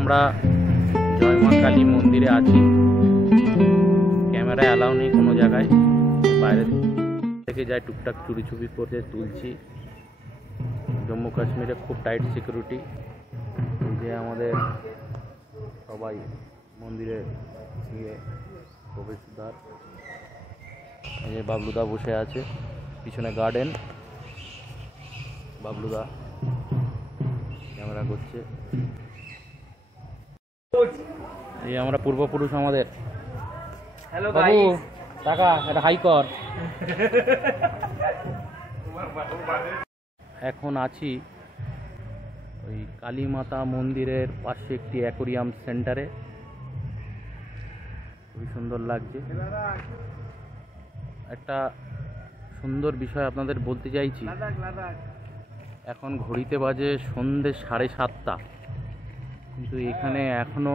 আমরা জয় মা কালী মন্দিরে আছি। ক্যামেরা অ্যালাউ নেই কোনো জায়গায়, বাইরে থেকে যাই টুকটাক চুরি ছবি করে তুলছি। জম্মু কাশ্মীরে খুব টাইট সিকিউরিটি। যে আমাদের সবাই মন্দিরে গিয়ে প্রবেশদ্বার। এই যে বাবলুদা বসে আছে, পিছনে গার্ডেন। বাবলুদা ক্যামেরা করছে। এই আমরা পূর্বপুরুষ আমাদের। হ্যালো বাবু টাকা একটা হাই কর। এখন আছি ওই কালী মাতা মন্দিরের পাশে একটি অ্যাকোরিয়াম সেন্টারে। খুবই সুন্দর লাগছে। একটা সুন্দর বিষয় আপনাদের বলতে চাইছি। এখন ঘড়িতে বাজে সন্ধ্যে 7:30, কিন্তু এখানে এখনো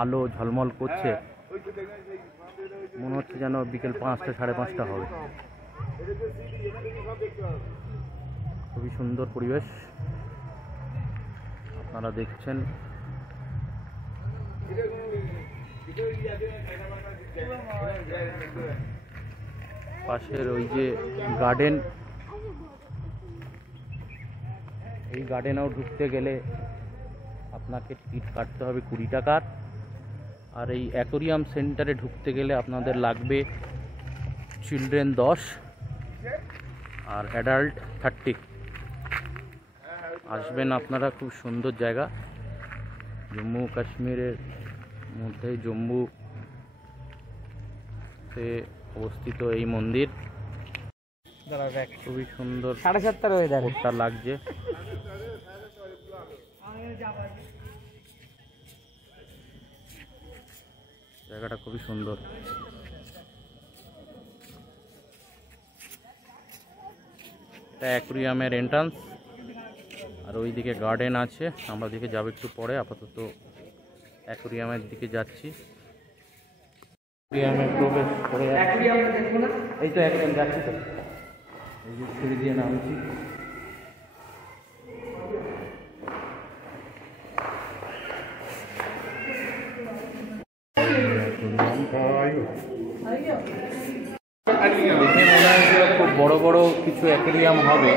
আলো ঝলমল করছে। মনে হচ্ছে যেন বিকেল 5টা 5:30 হবে। খুবই সুন্দর পরিবেশ আপনারা দেখছেন। পাশের ওই যে গার্ডেন, এই গার্ডেনেও ঢুকতে গেলে আপনাকে টিকিট কাটতে হবে 20 টাকার। আর এই অ্যাকোরিয়াম সেন্টারে ঢুকতে গেলে আপনাদের লাগবে চিলড্রেন 10 আর অ্যাডাল্ট 30। আসবেন আপনারা, খুব সুন্দর জায়গা। জম্মু কাশ্মীরের মধ্যে জম্মুতে অবস্থিত এই মন্দির। খুবই সুন্দর 7:30 ওয়েদার লাগছে। জায়গাটা খুবই সুন্দর। এটা অ্যাকোরিয়ামের এন্ট্রান্স, আর ওইদিকে গার্ডেন আছে। আমরা দিকে যাবো একটু পরে। আপাতত অ্যাকোরিয়ামের দিকে যাচ্ছি। অ্যাকোরিয়ামে প্রবেশ করে এই তো অ্যাকোরিয়াম যাচ্ছি। তো এই যে সিঁড়ি দিয়ে নামছি। দেখে মনে হয়েছিল খুব বড় বড় কিছু অ্যাকোরিয়াম হবে,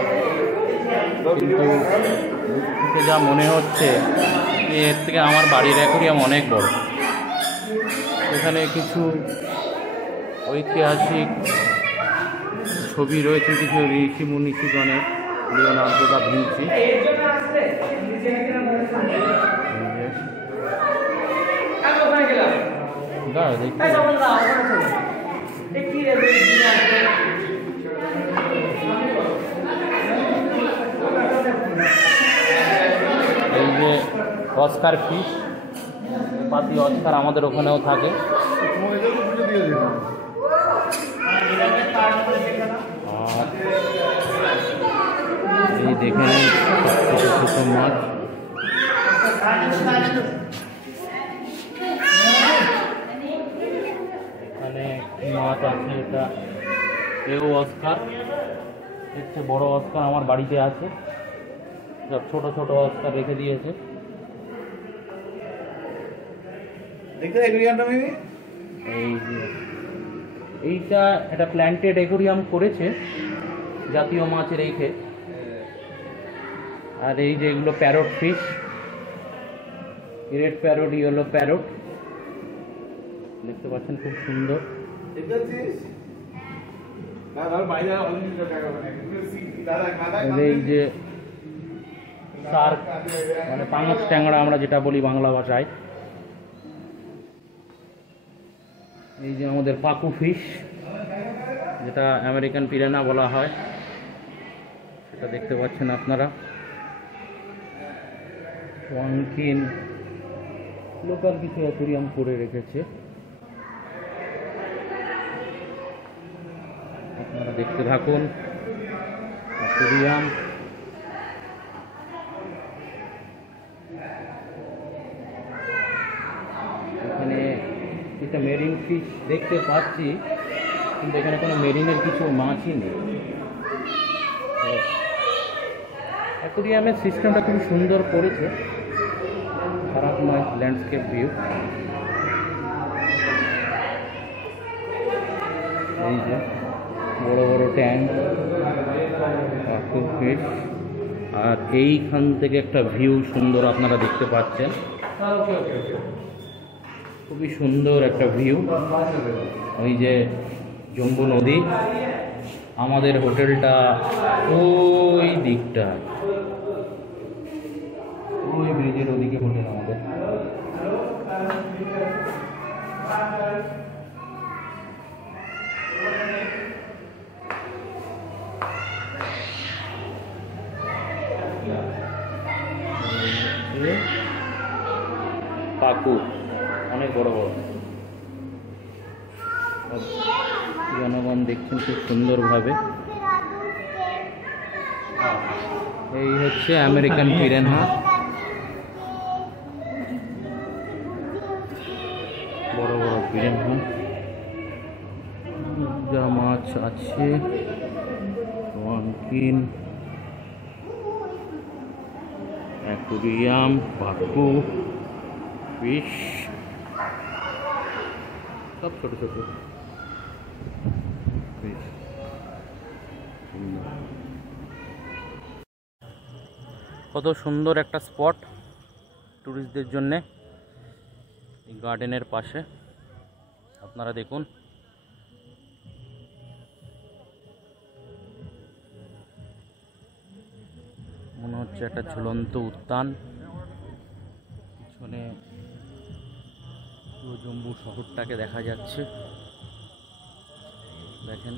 কিন্তু থেকে যা মনে হচ্ছে এর থেকে আমার বাড়ির অ্যাকোরিয়াম অনেক বড়। এখানে কিছু ঐতিহাসিক ছবি রয়েছে, কিছু ঋষি মুনিষিগণের, লিওনার্দো দা ভিঞ্চি। এই যে অস্কার ফিশ, পাতি অস্কার আমাদের ওখানেও থাকে। এই দেখে নিন ছোট ছোট মাছ। এখানে মাছ আছে। এটা এও অস্কার, এর চেয়ে বড় অস্কার আমার বাড়িতে আছে। সব ছোট ছোট অস্কার রেখে দিয়েছে। এই যে এইটা একটা প্ল্যান্টেড অ্যাকোরিয়াম করেছে জাতীয় মাছ রেখে। আর এই যে এগুলো parrot fish, red parrot, yellow parrot, দেখতে পাচ্ছেন খুব সুন্দর। এই যে শার্ক মানে পাঙাশ ট্যাংরা আমরা যেটা বলি বাংলা ভাষায়। এই যে আমাদের পাকু ফিশ, যেটা আমেরিকান পিরানা বলা হয়, সেটা দেখতে পাচ্ছেন আপনারা। ওয়ানকিন লোকাল কিছু অ্যাকোরিয়াম করে রেখেছে, আপনারা দেখতে থাকুন অ্যাকোরিয়াম। এখানে একটা মেরিন ফিশ দেখতে পাচ্ছি, কিন্তু এখানে কোনো মেরিনের কিছু মাছই নেই। অ্যাকোরিয়ামের সিস্টেমটা খুব সুন্দর করেছে, খারাপ ল্যান্ডস্কেপ ভিউ। এই যে বড় বড় ট্যাঙ্ক, ফিশ, আর এইখান থেকে একটা ভিউ সুন্দর আপনারা দেখতে পাচ্ছেন, খুবই সুন্দর একটা ভিউ। ওই যে জম্বু নদী, আমাদের হোটেলটা ওই দিকটা, ওই ব্রিজের ওদিকে হোটেল আমাদের। পাকু অনেক বড় বড়, জনগণ দেখছেন খুব সুন্দরভাবে। এই হচ্ছে আমেরিকান পিরানহা, বড় বড় পিরানহা, যা মাছ আছে, ওয়ানকিন, অ্যাকুরিয়াম, পাকু, ফিশ, সব ছোট ছোট ফিশ। কত সুন্দর একটা স্পট ট্যুরিস্টদের জন্যে, এই গার্ডেনের পাশে। আপনারা দেখুন, মনে হচ্ছে একটা ঝুলন্ত উদ্যান। পিছনে পুরো জম্বু শহরটাকে দেখা যাচ্ছে, দেখেন।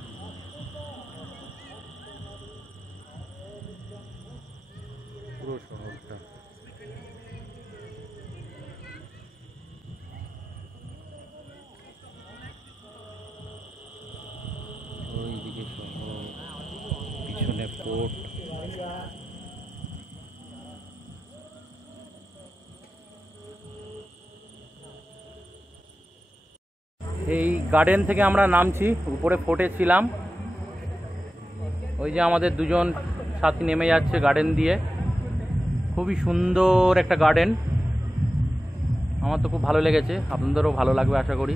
পুরো শহরটা ওইদিকে শহর, পিছনে পোর্ট। এই গার্ডেন থেকে আমরা নামছি, উপরে ফোর্টে ছিলাম। ওই যে আমাদের দুজন সাথী নেমে যাচ্ছে গার্ডেন দিয়ে। খুবই সুন্দর একটা গার্ডেন, আমার তো খুব ভালো লেগেছে, আপনাদেরও ভালো লাগবে আশা করি।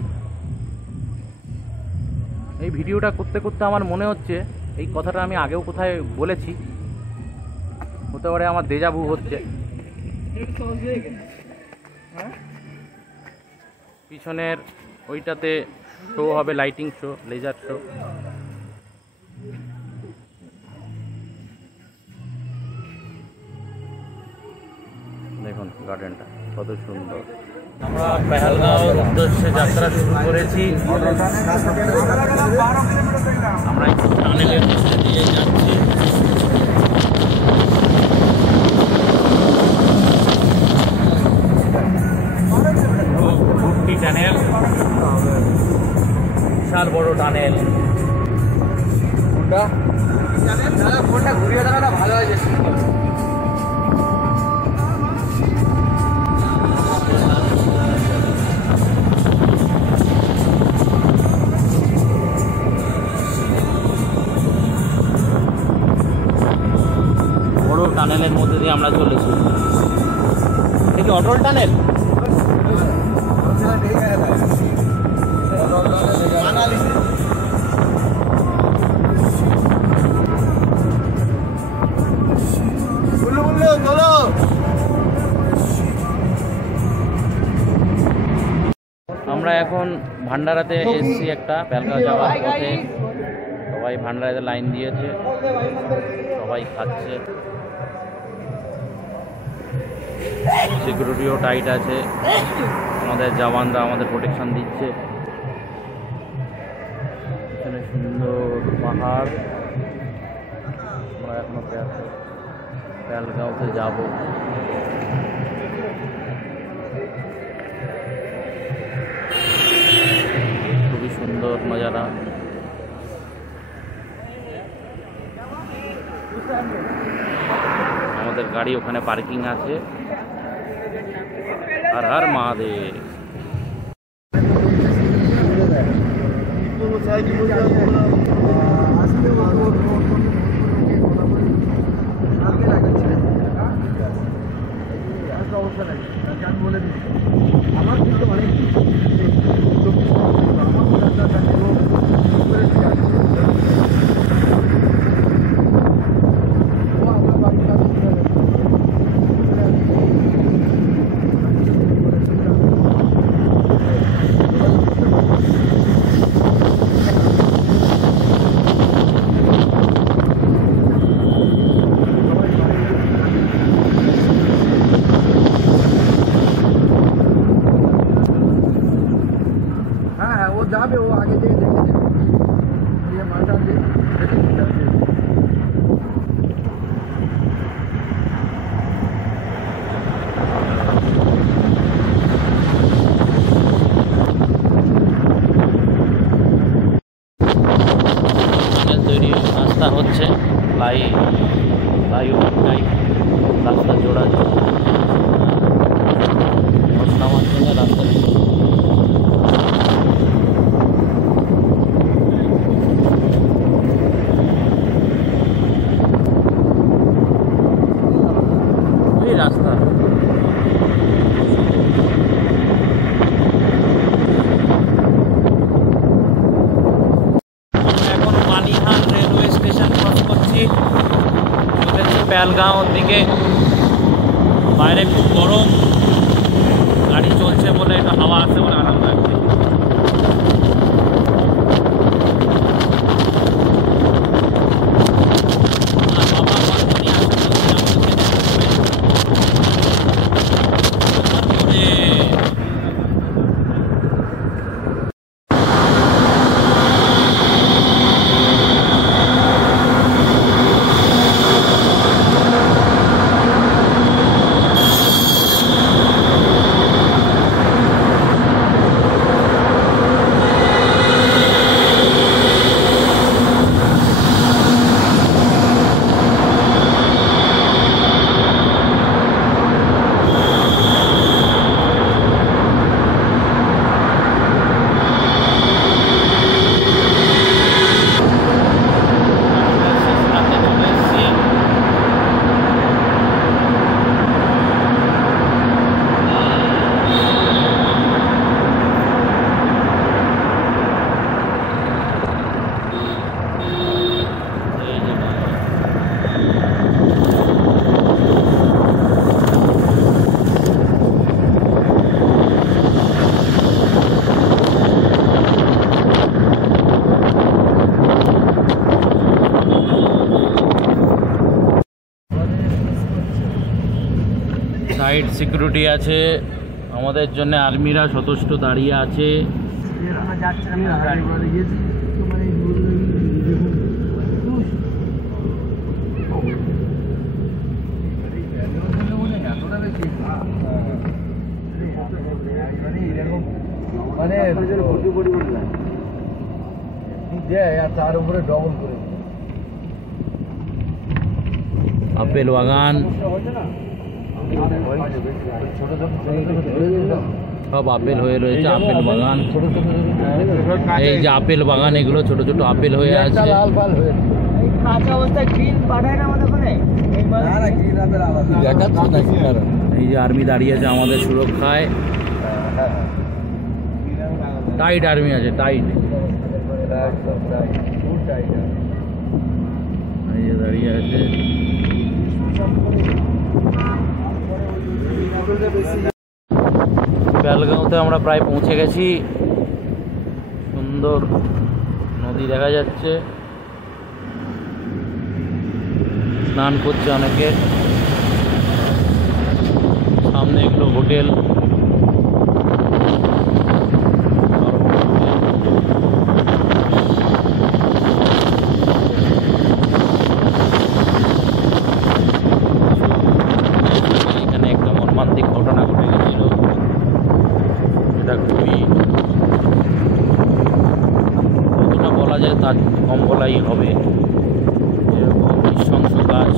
এই ভিডিওটা করতে করতে আমার মনে হচ্ছে এই কথাটা আমি আগেও কোথায় বলেছি, হতে পারে আমার দেজা ভু হচ্ছে। পিছনের ওইটাতে শো হবে, লাইটিং শো, লেজার শো। দেখুন গার্ডেনটা কত সুন্দর। আমরা পেহেলগাঁওর উদ্দেশ্যে যাত্রা শুরু করেছি। আমরা টানেলের মধ্যে দিয়ে যাচ্ছি। ভুট্টি টানেল, বিশাল বড় টানেল। ফোনটা ঘুরিয়ে দেওয়াটা ভালো হয়েছে। বড় টানেলের মধ্যে দিয়ে আমরা চলেছি। এটা কি অটল টানেল? আমরা এখন ভান্ডারাতে এসেছি, একটা পেহেলগাঁও যাওয়ার পথে। সবাই ভান্ডারাতে লাইন দিয়েছে, সবাই খাচ্ছে, সিকিউরিটিও টাইট আছে, আমাদের জওয়ানরা আমাদের প্রোটেকশন দিচ্ছে। এখানে সুন্দর পাহাড়। আমরা এখনো পেহেলগাঁওতে যাব। খুবই সুন্দর নজারা। আমাদের গাড়ি ওখানে পার্কিং আছে। হর হর মহাদেব। সমস্যা নাই, তাকে আমি বলে দিচ্ছি। আমার কিন্তু অনেক ও যাবে, ও আগে যেয়ে দেখে যাবে, দিয়ে মালটা দিয়ে দেখে যাবে। তৈরি রাস্তা হচ্ছে ফ্লাইওভার টাইপ রাস্তা জোড়া নামার জন্য রাস্তা রাস্তা এখন মানিহাল রেলওয়ে স্টেশন ক্রস করছি, চলেছি প্যালগাঁওর দিকে। বাইরে খুব গরম, গাড়ি চলছে বলে একটু হাওয়া আছে বলে আরাম লাগছে। সাইড সিকিউরিটি আছে আমাদের জন্য, আর্মিরা সচেষ্ট দাঁড়িয়ে আছে। তার উপরে ডবল করে আপেল বাগান, সব আপেল হয়ে রয়েছে। আপেল বাগান, এই যে আপেল বাগান, এগুলো ছোট ছোট আপেল হয়ে আছে। এই যে আর্মি দাঁড়িয়ে আছে আমাদের সুরক্ষায়, টাইট আর্মি আছে, টাইট। এই যে দাঁড়িয়ে আছে। প্যালগাঁওতে আমরা প্রায় পৌঁছে গেছি। সুন্দর নদী দেখা যাচ্ছে, স্নান করছে অনেকে। সামনে এগুলো হোটেল, এখানে একটা মর্মান্তিক ঘটনা ঘটে গেছিল, এটা খুবই কতটা বলা যায় তার কম বলাই হবে। এরকম নৃশংস কাজ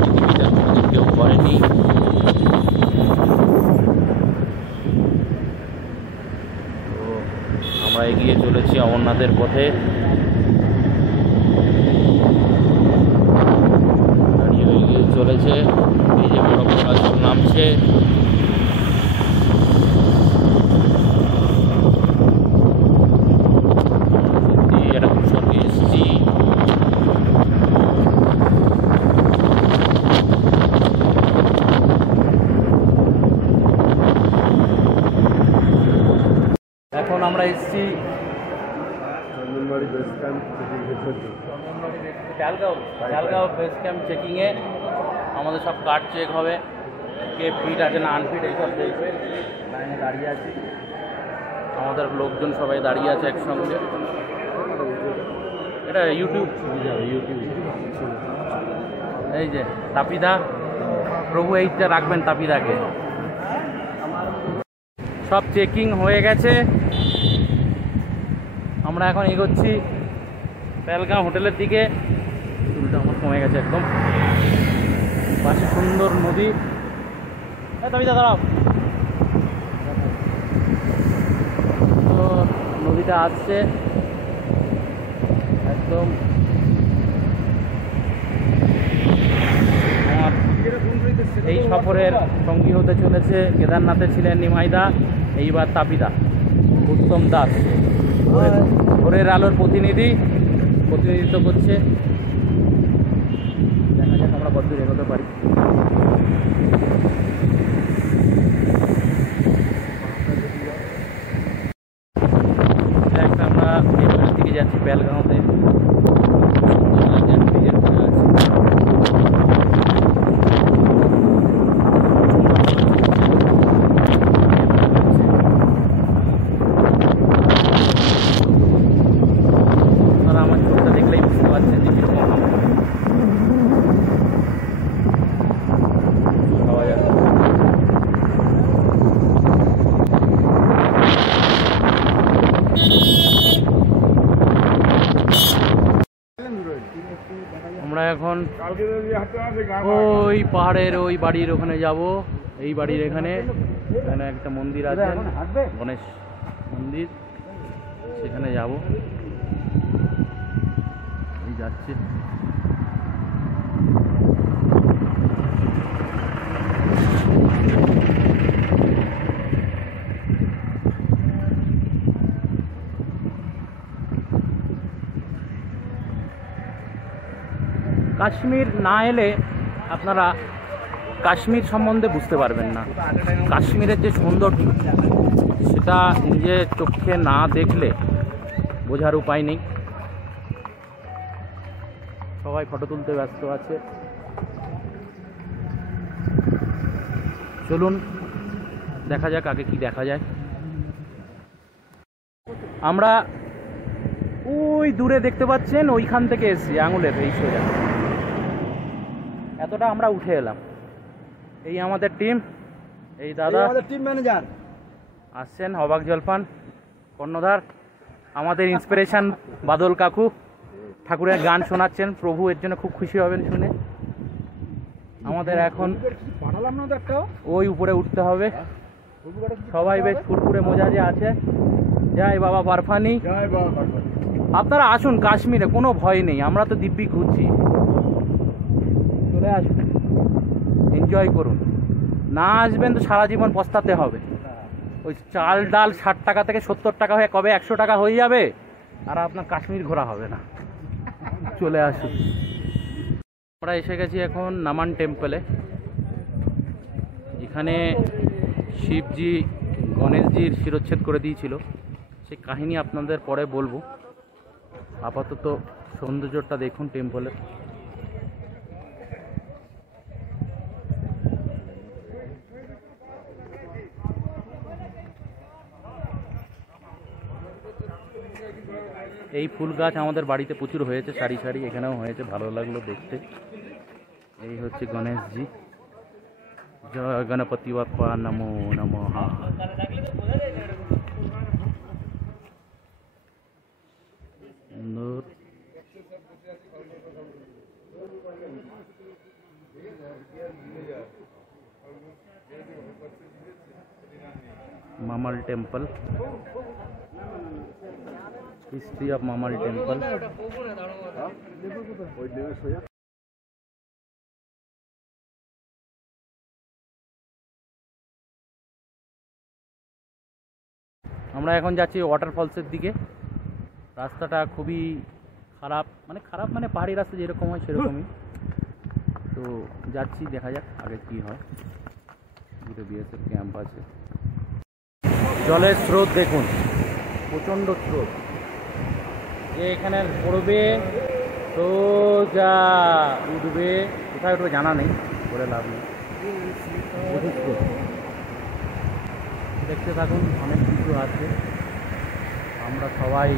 পৃথিবীতে কোনোদিন কেউ করেনি। তো আমরা এগিয়ে চলেছি অমরনাথের পথে। গাড়ি এগিয়ে চলেছে। এই যে বড় বড় জল নামছে। সত্যি একটা ভূস্বর্গে এসেছি। এখন আমরা এসেছি ক্যালগাঁও বেস ক্যাম্প চেকিংয়ে। আমাদের সব কার্ড চেক হবে, কে ফিট আছে না আনফিট এইসব দেখবে। লাইনে দাঁড়িয়ে আছি, আমাদের লোকজন সবাই দাঁড়িয়ে আছে একসঙ্গে। এটা ইউটিউব এই যে তাপিদা, প্রভু এইটা রাখবেন তাপিদাকে। সব চেকিং হয়ে গেছে, আমরা এখন এগোচ্ছি পেহেলগাঁও হোটেলের দিকে। চুলটা আমার কমে গেছে একদম। পাশে সুন্দর নদী। তাপিদা দাঁড়াও। তো নদীটা আসছে একদম। আমার এই সফরের সঙ্গী হতে চলেছে কেদারনাথে ছিলেন নিমাইদা, এইবার তাপিদা উত্তম দাস ভোরের আলোর প্রতিনিধিত্ব করছে। দেখা যাক আমরা কতদূর এগোতে পারি। আমরা এবারের দিকে যাচ্ছি পেহেলগাঁওতে। আমার চোখটা দেখলেই বুঝতে পারছেন যে কিরকম পাওয়া যাবে। আমরা এখন ওই পাহাড়ের ওই বাড়ির ওখানে যাব। এই বাড়ির এখানে একটা মন্দির আছে, গণেশ মন্দির, সেখানে যাব। এই যাচ্ছে। কাশ্মীর না এলে আপনারা কাশ্মীর সম্বন্ধে বুঝতে পারবেন না। কাশ্মীরের যে সৌন্দর্য সেটা নিজের চোখে না দেখলে বোঝার উপায় নেই। সবাই ফটো তুলতে ব্যস্ত আছে। চলুন দেখা যাক আগে কি দেখা যায়। আমরা ওই দূরে দেখতে পাচ্ছেন, ওইখান থেকে এসেছি আঙুলের এই সোজা এতটা আমরা উঠে এলাম। এই আমাদের টিম, এই দাদা আমাদের টিম ম্যানেজার আসছেন, অবাক জলপান কর্ণধার, আমাদের ইন্সপিরেশন বাদল কাকু ঠাকুরের গান শোনাচ্ছেন। প্রভু এর জন্য খুব খুশি হবেন শুনে। আমাদের এখন ওই উপরে উঠতে হবে। সবাই বেশ ফুরফুরে মেজাজে আছে। জয় বাবা বারফানি। আপনারা আসুন কাশ্মীরে, কোনো ভয় নেই, আমরা তো দিব্যি ঘুরছি। চলে আসুন, এনজয় করুন। না আসবেন তো সারা জীবন পস্তাতে হবে। ওই চাল ডাল 60 টাকা থেকে 70 টাকা হয়ে কবে 100 টাকা হয়ে যাবে, আর আপনার কাশ্মীর ঘোরা হবে না। চলে আসুন। আমরা এসে গেছি এখন নামান টেম্পলে। এখানে শিবজি গণেশজির শিরচ্ছেদ করে দিয়েছিল, সেই কাহিনী আপনাদের পরে বলবো। আপাতত সৌন্দর্যটা দেখুন টেম্পলের। এই ফুল গাছ আমাদের বাড়িতে প্রচুর হয়েছে, সারি সারি, এখানেও হয়েছে, ভালো লাগলো দেখতে। এই হচ্ছে গণেশজি। জয় গণপতি বাপ্পা নমো নমঃ। সুন্দর। মামাল টেম্পল, হিস্ট্রি অফ মামাল টেম্পল। আমরা এখন যাচ্ছি ওয়াটারফলসের দিকে। রাস্তাটা খুবই খারাপ, মানে পাহাড়ি রাস্তা যেরকম হয় সেরকমই। তো যাচ্ছি, দেখা যাক আগে কি হয়। দুটো বিএসএফ ক্যাম্প আছে। জলের স্রোত দেখুন, প্রচণ্ড স্রোত। যে এখানে পড়বে তো যা উঠবে, কোথায় উঠবে জানা নেই, বলে লাভ নেই। প্রচুর স্রোত। দেখতে থাকুন, অনেক কিছু আছে। আমরা সবাই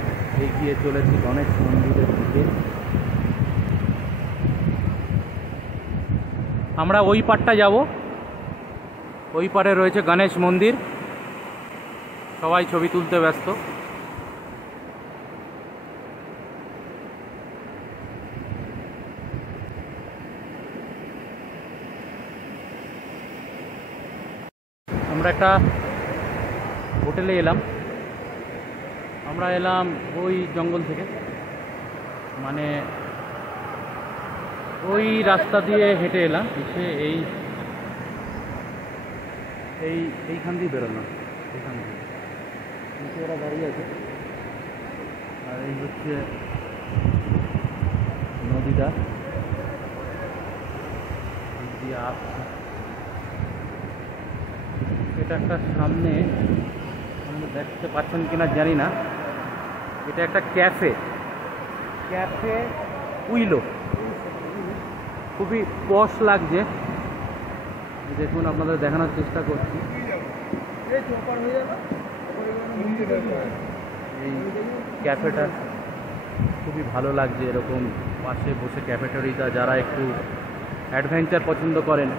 এগিয়ে চলেছি গণেশ মন্দিরের দিকে। আমরা ওই পাড়টা যাব, ওই পাড়ে রয়েছে গণেশ মন্দির। সবাই ছবি তুলতে ব্যস্ত। আমরা একটা হোটেলে এলাম। আমরা এলাম ওই জঙ্গল থেকে, মানে ওই রাস্তা দিয়ে হেঁটে এলাম। এসে এইখান দিয়ে বেরোলাম, এইখান দিয়ে নিচে ওরা দাঁড়িয়ে আছে। আর এই হচ্ছে নদীটা দিয়ে আসছে। এটা একটা সামনে, আপনি দেখতে পাচ্ছেন কিনা জানি না, এটা একটা ক্যাফে উইলো। খুবই পশ লাগছে। দেখুন, আপনাদের দেখানোর চেষ্টা করছি। এই ক্যাফেটা খুবই ভালো লাগছে। এরকম পাশে বসে ক্যাফেটেরিয়া, যারা একটু অ্যাডভেঞ্চার পছন্দ করেন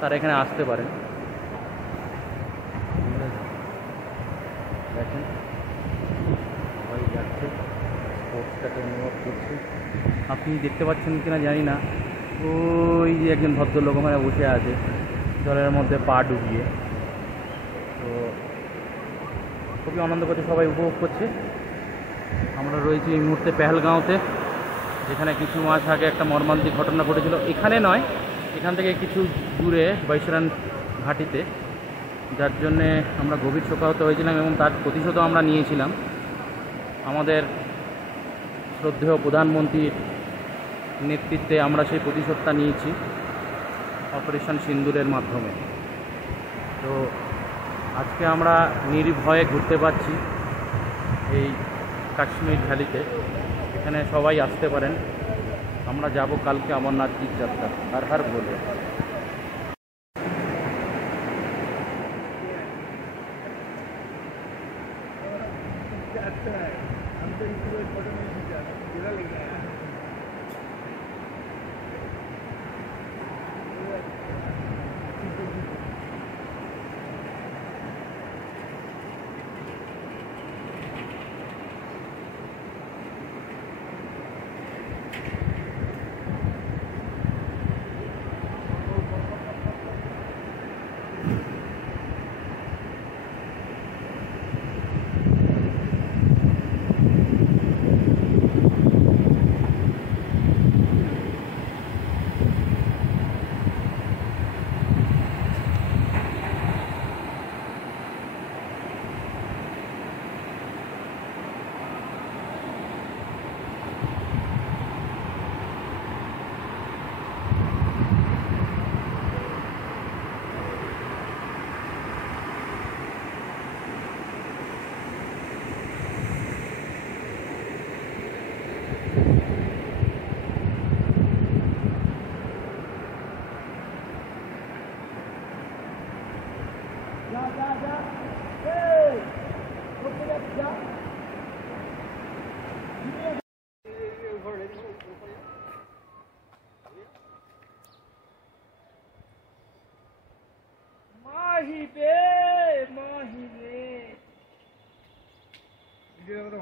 তারা এখানে আসতে পারেন। দেখেন সবাই যাচ্ছে, স্পোর্টসটাকে অনুভব করছে। আপনি দেখতে পাচ্ছেন কিনা জানি না, ওই যে একজন ভদ্রলোক ওখানে বসে আছে জলের মধ্যে পা ডুবিয়ে। তো খুবই আনন্দ করছে, সবাই উপভোগ করছে। আমরা রয়েছি এই মুহূর্তে পেহেলগাঁওতে, যেখানে কিছু মাস আগে একটা মর্মান্তিক ঘটনা ঘটেছিল। এখানে নয়, এখান থেকে কিছু দূরে বৈশরান ঘাটিতে, যার জন্যে আমরা গভীর শোকাহত হয়েছিলাম এবং তার প্রতিশোধও আমরা নিয়েছিলাম। আমাদের শ্রদ্ধেয় প্রধানমন্ত্রীর নেতৃত্বে আমরা সেই প্রতিশোধটা নিয়েছি অপারেশন সিন্দুরের মাধ্যমে। তো আজকে আমরা নির্ভয়ে ঘুরতে পারছি এই কাশ্মীর ভ্যালিতে। এখানে সবাই আসতে পারেন। আমরা যাব কালকে অমরনাথ যাত্রা, হর হর বলে।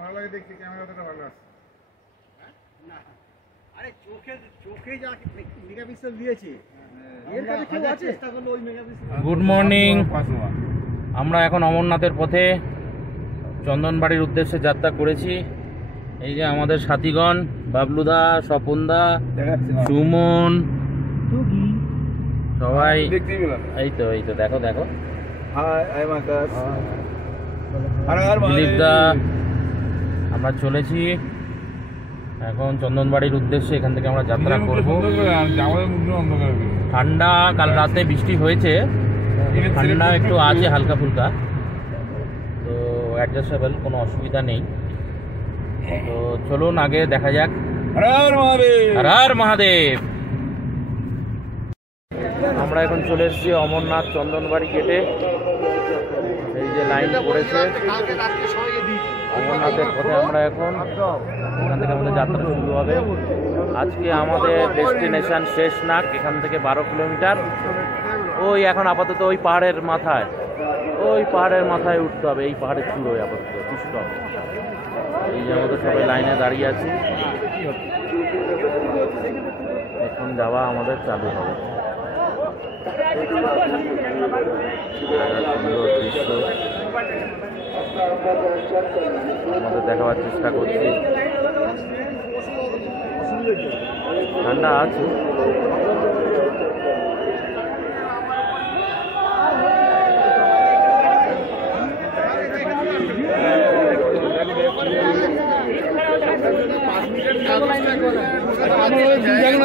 ভালো লাগে দেখতে, ক্যামেরাটা ভালো আছে। আরে চোখে যা মেগাপিক্সেল দিয়েছে, গুড মর্নিং। আমরা এখন অমরনাথের পথে চন্দনবাড়ির উদ্দেশ্যে যাত্রা করেছি। এই যে আমাদের সাথীগণ, বাবলুদা, স্বপনদা, সুমন, সবাই। এই তো দেখো। হাই, আই এম আকাশ। দিলীপ দা, আমরা চলেছি এখন চন্দনবাড়ির উদ্দেশ্যে। এখান থেকে আমরা যাত্রা করব। ঠান্ডা, কাল রাতে বৃষ্টি হয়েছে, ঠান্ডা একটু আছে হালকা ফুলকা, তো অ্যাডজাস্টেবল, কোনো অসুবিধা নেই। তো চলুন আগে দেখা যাক। হর হর মহাদেব। আমরা এখন চলে এসেছি অমরনাথ চন্দনবাড়ি গেটে। এই যে লাইন পড়েছে অমরনাথের পথে, আমরা এখন এখান থেকে আমাদের যাত্রা শুরু হবে। আজকে আমাদের ডেস্টিনেশন শেষনাগ, এখান থেকে 12 কিলোমিটার। ওই এখন আপাতত ওই পাহাড়ের মাথায়, ওই পাহাড়ের মাথায় উঠতে হবে, এই পাহাড়ের চূড়োয় আপাতত উঠতে হবে। এই যে আমাদের সবাই লাইনে দাঁড়িয়ে আছি, এখন যাওয়া আমাদের চালু হবে। সুন্দর দৃশ্য আমাদের দেখাবার চেষ্টা করছি। ঠান্ডা আছে,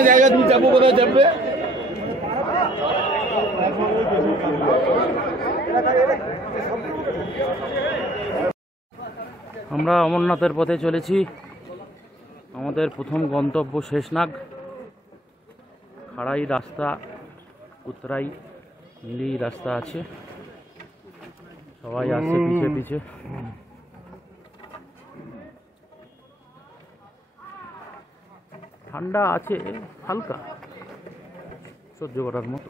জায়গা তুমি যাবো, কোথায় যাবে? আমরা অমরনাথের পথে চলেছি। আমাদের প্রথম গন্তব্য শেষনাগ। খাড়াই রাস্তা, উতরাই মিলিয়ে রাস্তা আছে, সবাই আসছে পিছে পিছে। ঠান্ডা আছে হালকা, সহ্য করার মতো।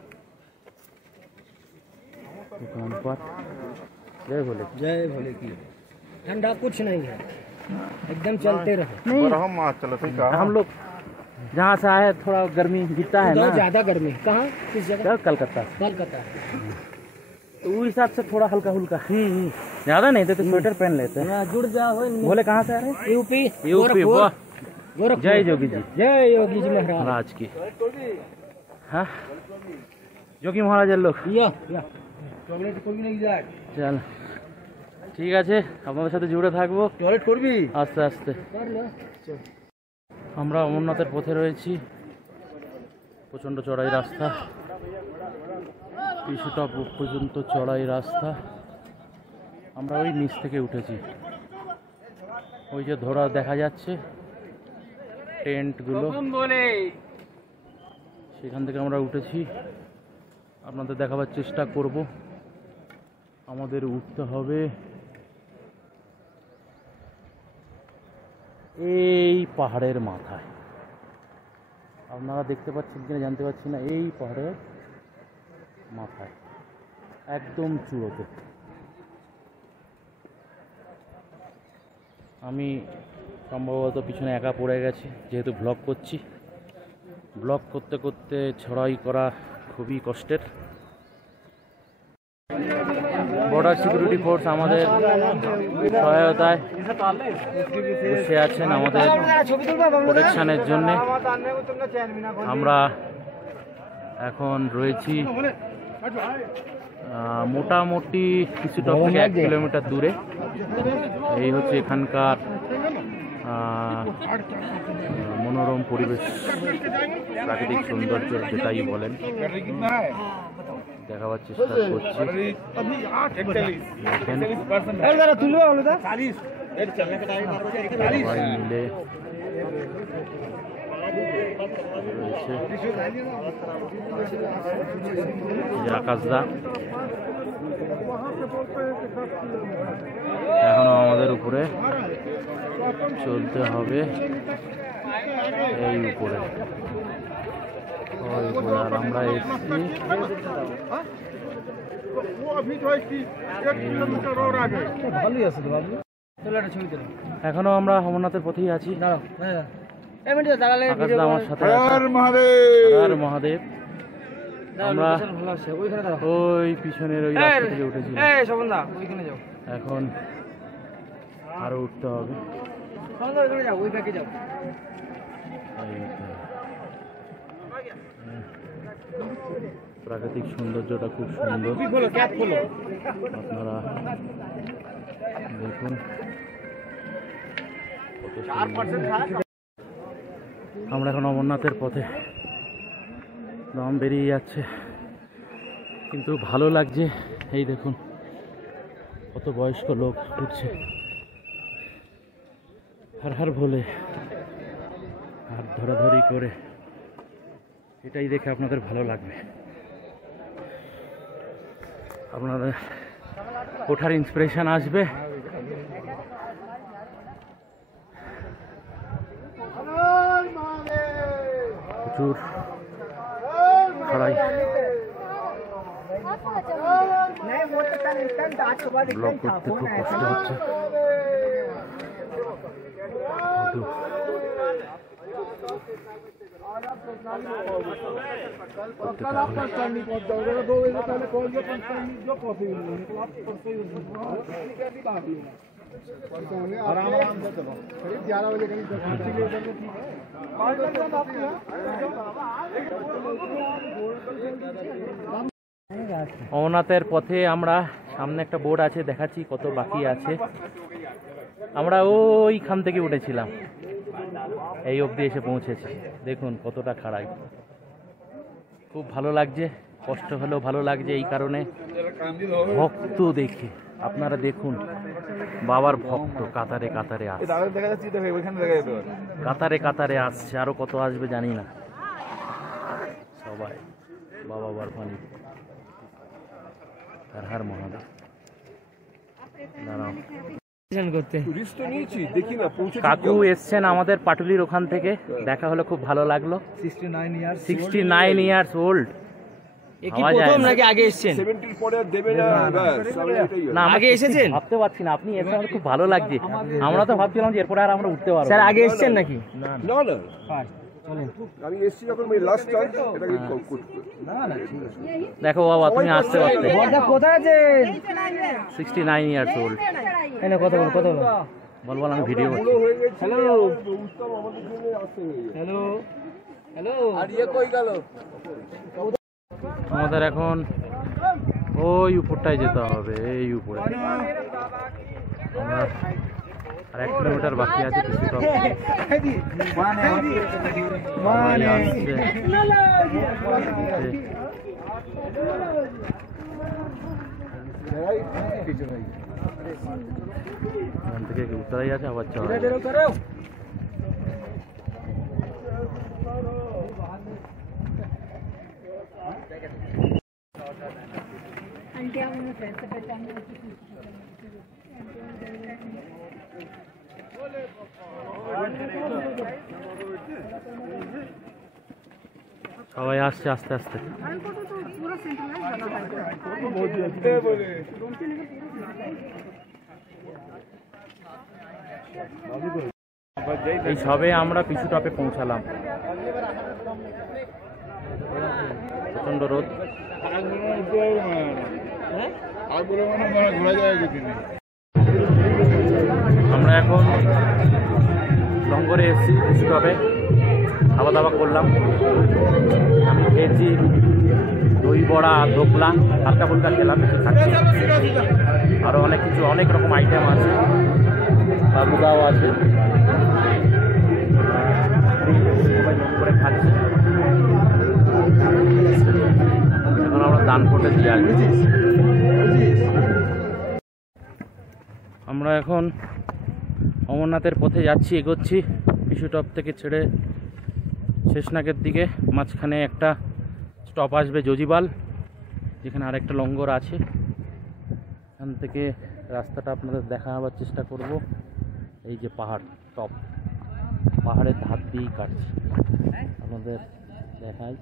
जय भोले, जय भोले की। ठंडा कुछ नहीं है, एकदम चलते रहो। हम लोग जहाँ से आए थोड़ा गर्मी दिखता है ना, ज्यादा गर्मी। कहाँ, किस जगह? कलकत्ता। कलकत्ता। तो उस हिसाब से थोड़ा हल्का फुल्का, ज्यादा नहीं थे तो स्वेटर पहन लेते हैं। जुड़ जाओ। बोले कहाँ से आ रहे हैं? यूपी। यूपी। वाह, जय योगी जी, जय योगी जी महाराज की। हाँ, যোগী মহারাজের লোক। চল, ঠিক আছে, আপনাদের সাথে জুড়ে থাকবো। টয়লেট করবি? আস্তে আস্তে। আমরা অমরনাথের পথে রয়েছি। প্রচণ্ড চড়াই রাস্তা, কিছুটা পর্যন্ত চড়াই রাস্তা। আমরা ওই নিচ থেকে উঠেছি, ওই যে ধরা দেখা যাচ্ছে টেন্টগুলো, সেখান থেকে আমরা উঠেছি। আপনাদের দেখাবার চেষ্টা করব। আমাদের উঠতে হবে এই পাহাড়ের মাথায়। আপনারা দেখতে পাচ্ছেন কিনা জানতে পারছি না, এই পাহাড়ের মাথায় একদম চূড়োতে। আমি সম্ভবত পিছনে একা পড়ে গেছি, যেহেতু ব্লগ করছি। ব্লগ করতে করতে চড়াই করা খুবই কষ্টের। বর্ডার সিকিউরিটি ফোর্স আমাদের সহায়তায় বসে আছেন আমাদের প্রোটেকশনের জন্য। আমরা এখন রয়েছি মোটামুটি কিছুটা থেকে 1 কিলোমিটার দূরে। এই হচ্ছে এখানকার মনোরম পরিবেশ, প্রাকৃতিক সৌন্দর্য যেটাই বলেন, দেখাবার চেষ্টা করছি। দেখেন সবাই মিলে রয়েছে। আকাশদা এখনো আমাদের উপরে চলতে হবে, এই উপরে। আর আমরা এসছি এখনো আমরা অমরনাথের পথেই আছি। আকাশদা আমার সাথে। হর মহাদেব। আমরা ওই পিছনের ওই রাস্তা থেকে উঠেছি, এখন আরো উঠতে হবে। প্রাকৃতিক সৌন্দর্যটা খুব সুন্দর, আপনারা দেখুন আমরা এখন অমরনাথের পথে, দম বেরিয়ে যাচ্ছে কিন্তু ভালো লাগছে। এই দেখুন কত বয়স্ক লোক উঠছে, হার হার ভোলে, হাত ধরাধরি করে। এটাই দেখে আপনাদের ভালো লাগবে, আপনাদের ওঠার ইন্সপিরেশন আসবে। প্রচুর খাড়াই, ব্লক করতে খুব কষ্ট হচ্ছে। অমরনাথের পথে আমরা সামনে একটা বোর্ড আছে, দেখাচ্ছি কত বাকি আছে। আমরা ওইখান থেকে উঠেছিলাম, এই অবধি এসে পৌঁছেছি। দেখুন কতটা খাড়াই, খুব ভালো লাগছে। কষ্ট হলেও ভালো লাগছে এই কারণে, ভক্ত দেখে। আপনারা দেখুন বাবার ভক্ত কাতারে কাতারে আসছে, কাতারে কাতারে আসছে, আরো কত আসবে জানি না। সবাই বাবা বারফানি, হর হর মহাদেব। কাকু এসছেন আমাদের পাটুলির ওখান থেকে, দেখা হলো, খুব ভালো লাগলো। 69 ইয়ার্স ওল্ড। আগে এসেছেন? না, আগে এসেছেন, ভাবতে পারছি না। আপনি এসে আমাদের খুব ভালো লাগছে। আমরা তো ভাবছিলাম যে এরপরে আর আমরা উঠতে পারবো। স্যার আগে এসেছেন নাকি? দেখো বাবা, তুমি আসতে পারতে। কোথায় আছে? 69 ইয়ার্স ওল্ড। কথা বলো, কথা বলো। বলবো আমি ভিডিও করছি। হ্যালো হ্যালো হ্যালো, আর ইয়ে কই গেল? আমাদের এখন ওই উপরটায় যেতে হবে, এই উপরে। আমরা আর 1 কিলোমিটার বাকি আছে। এখান থেকে উত্তরাই আছে, আবার চলে। সবাই আসছে আস্তে আস্তে। এই সবে আমরা পিছু টপে পৌঁছালাম। প্রচন্ড রোদ। আমরা এখন লঙ্গরে এসেছি, পিছু টপে খাওয়া দাওয়া করলাম। আমি খেয়েছি দই বড়া, ধোকলা, হালকা ফুলকা খেলাম, কিছু খাচ্ছি। আরও অনেক কিছু, অনেক রকম আইটেম আছে, বাবুদাও আছে। সবাই নতুন করে খাচ্ছি। এখন আমরা দান করতে দিয়ে আসছি। আমরা এখন অমরনাথের পথে যাচ্ছি, এগোচ্ছি। পিছু টপ থেকে ছেড়ে শেষনাগের দিকে মাঝখানে একটা স্টপ আসবে জজিবাল, যেখানে আরেকটা লঙ্গর আছে। এখান থেকে রাস্তাটা আপনাদের দেখাবার চেষ্টা করব। এই যে পাহাড়, টপ পাহাড়ের ধার দিয়েই কাটছে, আপনাদের দেখাই।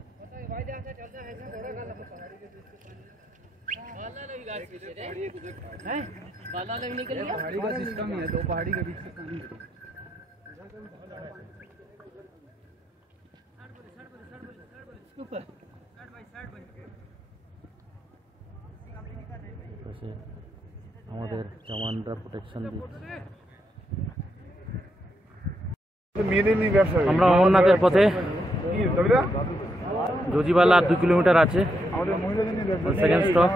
আমাদের জওয়ানরা প্রোটেকশন দিচ্ছে। আমরা অমরনাথের পথে, জজিবালা 2 কিলোমিটার আছে, সেকেন্ড স্টপ।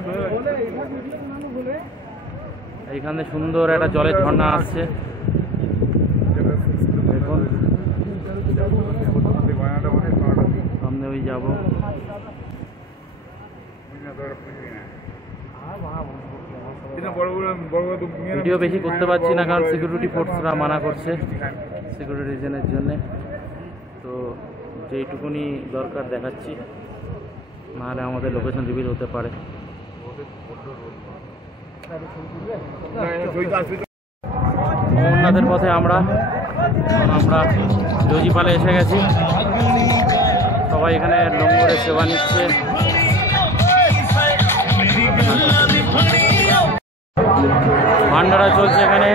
এইখানে সুন্দর একটা জলের ঝর্ণা আসছে, দেখুন সামনে ওই যাবো। ভিডিও বেশি করতে পারছি না কারণ সিকিউরিটি ফোর্সরা মানা করছে সিকিউরিটি রিজনের জন্যে, তো যেইটুকুনি দরকার দেখাচ্ছি, নাহলে আমাদের লোকেশন রিভিল হতে পারে। অমরনাথের পথে আমরা জজিপালে এসে গেছি, সবাই এখানে লঙ্গরের সেবা নিচ্ছে। ভান্ডারা চলছে এখানে,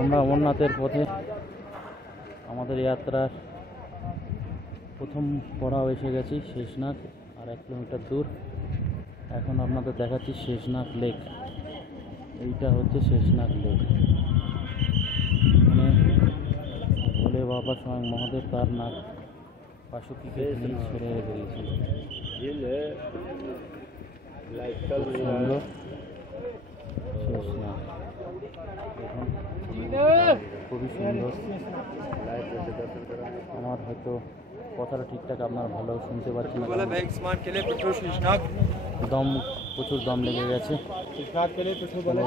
আমরা অমরনাথের পথে আমাদের যাত্রার প্রথম পড়াও এসে গেছি, শেষনাগ, আর 1 কিলোমিটার দূর। এখন আপনাদের দেখাচ্ছি শেষনাগ লেক। এইটা হচ্ছে শেষনাগ লেক, মানে ভোলে বাবা স্বয়ং মহাদেব তার নাগ বাসুকিকে ছেড়ে বেরিয়েছিল। সুন্দর শেষনাগ, খুবই সুন্দর। আমার হয়তো কথাটা ঠিকঠাক আপনারা ভালো শুনতে পাচ্ছেন না, প্রচুর দম লেগে গেছে।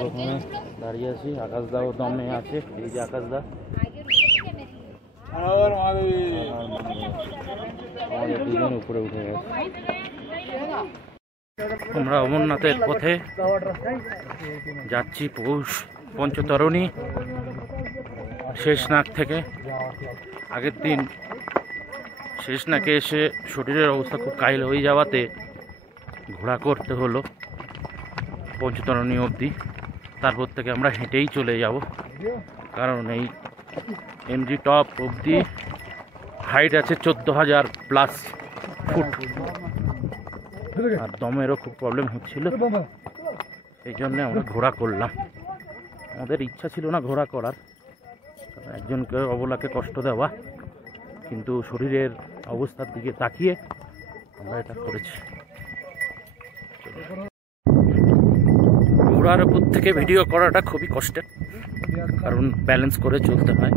ওখানে দাঁড়িয়ে আছি, আকাশদাও দমে আছে, এই যে আকাশদা। আমাদের দুজন উপরে উঠে গেছে। আমরা অমরনাথের পথে যাচ্ছি পঞ্চতরণী শেষনাগ থেকে। আগের দিন শেষনাগে এসে শরীরের অবস্থা খুব কাহিল হয়ে যাওয়াতে ঘোড়া করতে হলো পঞ্চতরণী অবধি, তারপর থেকে আমরা হেঁটেই চলে যাব, কারণ এই এমজি টপ অবধি হাইট আছে 14,000 প্লাস ফুট, আর দমেরও খুব প্রবলেম হচ্ছিল, এই জন্য আমরা ঘোড়া করলাম। আমাদের ইচ্ছা ছিল না ঘোড়া করার, একজনকে অবলাকে কষ্ট দেওয়া, কিন্তু শরীরের অবস্থার দিকে তাকিয়ে আমরা এটা করেছি। ঘোড়ার উপর থেকে ভিডিও করাটা খুবই কষ্টের, কারণ ব্যালেন্স করে চলতে হয়।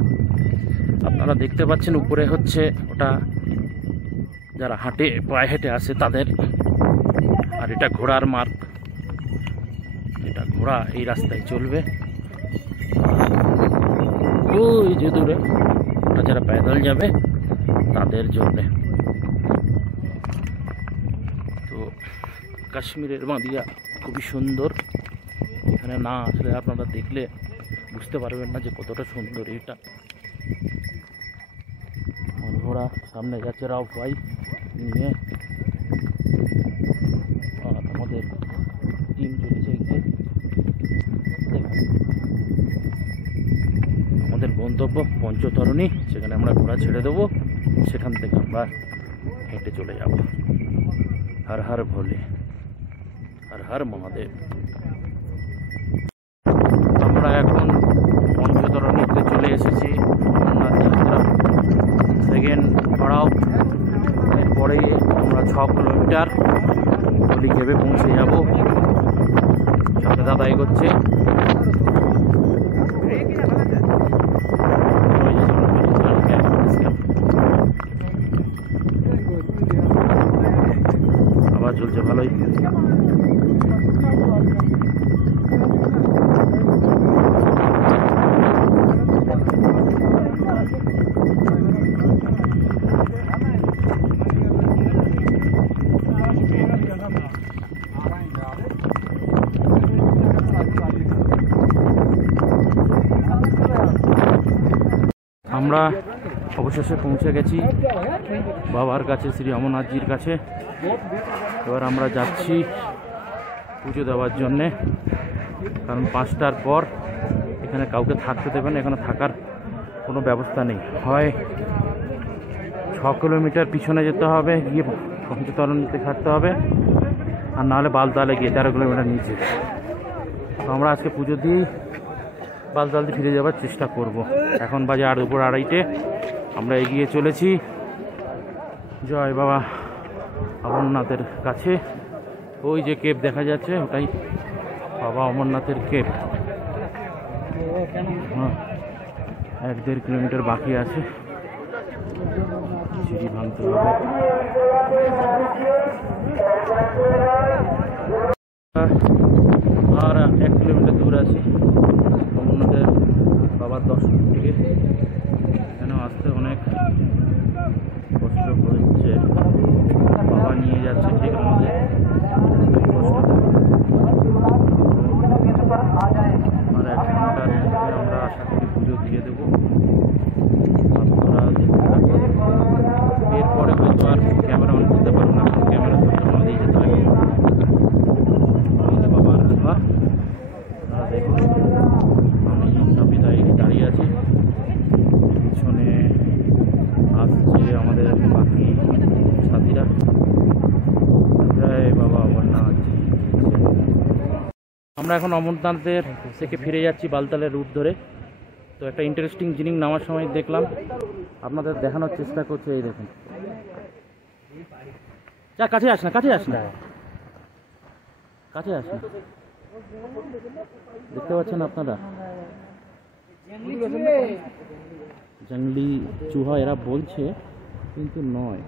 আপনারা দেখতে পাচ্ছেন উপরে হচ্ছে ওটা যারা পায়ে হেঁটে আসে তাদের, আর এটা ঘোড়ার মার্গ। এটা ঘোড়া এই রাস্তায় চলবে, ওই যে দূরে যারা पैदल যাবে তাদের জন্য। তো কাশ্মীরের বাঁধিয়া খুবই সুন্দর, এখানে না আসলে আপনারা দেখলে বুঝতে পারবেন না যে কতটা সুন্দর এটা। ঘোড়া সামনে যাচ্ছে রাও ভাই নিয়ে, আর আমাদের টিম চলেছে এগিয়ে। আমাদের গন্তব্য পঞ্চতরণী, সেখানে আমরা ঘোড়া ছেড়ে দেবো, সেখান থেকে আমরা হেঁটে চলে যাব। হর হর ভোলে, হর হর মহাদেব। আমরা এখন পঞ্চতরণীতে চলে এসেছি, অমরনাথ যাত্রা সেকেন্ড পড়াও। এরপরে আমরা 6 কিলোমিটার হলিকেবে পৌঁছে যাব। সাথে দাদা এগোচ্ছে। আওয়াজ চলছে ভালোই। আমরা অবশেষে পৌঁছে গেছি বাবার কাছে, শ্রী অমরনাথজির কাছে। এবার আমরা যাচ্ছি পুজো দেওয়ার জন্যে, কারণ 5টার পর এখানে কাউকে থাকতে দেবে না। এখানে থাকার কোনো ব্যবস্থা নেই। হয় 6 কিলোমিটার পিছনে যেতে হবে, গিয়ে পঞ্চতরণীতে থাকতে হবে, আর নাহলে বালতালে গিয়ে 13 কিলোমিটার নিচে। তো আমরা আজকে পুজো দিয়েই বালতালতে ফিরে যাওয়ার চেষ্টা করব। এখন বাজে দুপুর 2:30। আমরা এগিয়ে চলেছি জয় বাবা অমরনাথের কাছে। ওই যে কেপ দেখা যাচ্ছে, ওটাই বাবা অমরনাথের কেপ। হ্যাঁ, 1-1.5 কিলোমিটার বাকি আছে, সিঁড়ি ভাঙতে হবে। আর 1 কিলোমিটার দূর আছে অমরনাথের বাবার দর্শন থেকে। এখানে আসতে অনেক কষ্ট হচ্ছে, বাবা নিয়ে যাচ্ছে ঠিক মধ্যে। আর 1 ঘন্টার মধ্যে আমরা আশা করি পুজো দিয়ে দেবো। আপনারা দেখতে থাকুন। এরপরে হয়তো আর ক্যামেরা অন করতে পারবো না, ক্যামেরা সামনে দিয়ে যেতে হবে। বাবার বাবা দেখুন, আমি দাঁড়িয়ে আছি, পিছনে আসছে আমাদের বাকি সাথীরা। জয় বাবা অমরনাথ। আমরা এখন অমরনাথের থেকে ফিরে যাচ্ছি বালতালের রুট ধরে। তো একটা ইন্টারেস্টিং জিনিস নামার সময় দেখলাম, আপনাদের দেখানোর চেষ্টা করছে। এই দেখুন, যা কাছে আস না, কাছে আস না, কাছে আস না। দেখতে পাচ্ছেন আপনারা, জঙ্গলি চুহা এরা বলছে, কিন্তু নয়।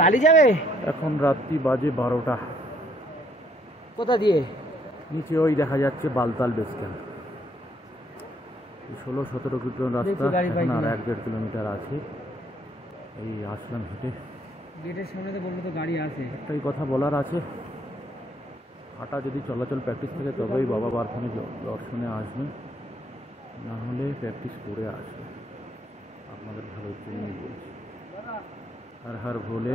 গাড়ি যাবে এখন রাত্রি বাজে 12টা। কোথা দিয়ে? নিচে ওই দেখা যাচ্ছে বালতাল বেস ক্যাম্প। 16-17 কিলোমিটার রাস্তা, এখন আর 1-1.5 কিলোমিটার আছে। এই আসলাম হেঁটে। গেটের সামনে তো বললো তো গাড়ি আছে। একটাই কথা বলার আছে, হাঁটা যদি চলাচল প্র্যাকটিস থেকে তবেই বাবা বারখানে দর্শনে আসবেন, না হলে প্র্যাকটিস করে আসবে। আপনাদের ভালোর জন্যই বলছি। হর হর ভোলে।